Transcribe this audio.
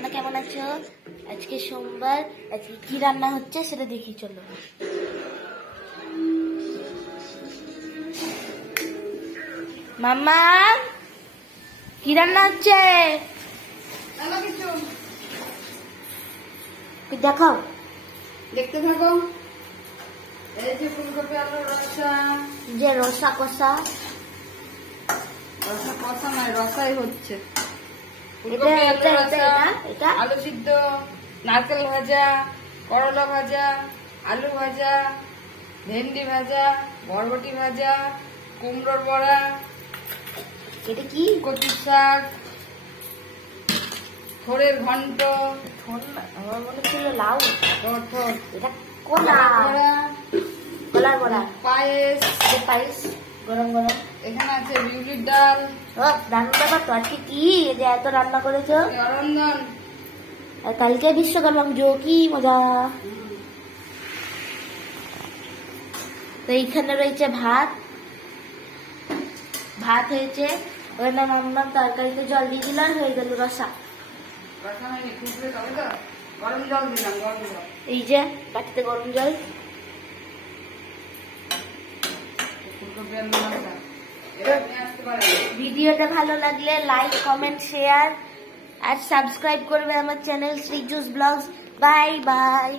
তোমরা কেমন আছো? আজকে সোমবার, আজকে কি রান্না হচ্ছে সেটা দেখি চলো। মাম্মা কি রান্না হচ্ছে দেখাও, দেখতে থাকো। এই যে ফুলকপি আলুর রসা, যে রসা কষা, রসা কষা নয় রসাই হচ্ছে। এটা আলু সিদ্ধ, নারকেল ভাজা, করলা ভাজা, আলু ভাজা, ভেন্ডি ভাজা, বরবটি ভাজা, কুমড়োর বড়া, এটা কি? কচুর শাক, থোড়ের ঘন্ট, আমার মনে ছিল লাউ। থোড়, এটা কলা, কলার বড়া, পায়েস, পায়েস গরম গরম। এখানে আছে বিউলির ডাল। রান্না ব্যাপার তো আজকে কি যে এত রান্না করেছো? অরন্দন, আর কালকে বিশ্বকর্মা পুজো, কি মজা। তো এইখানে রয়েছে ভাত, ভাত হয়েছে, ওখানে মাম্মার তরকারিতে জল দিয়ে দিল, হয়ে গেল রসা। রসা হয়নি, খুঁজবে তবে তো গরম জল দিলাম, গরম জল। এই যে বাটিতে গরম জল। ফুলকপি আলু রসা ভিডিওটা ভালো লাগলে লাইক, কমেন্ট, শেয়ার আর সাবস্ক্রাইব করবে আমার channel Shri juice blogs. Bye by.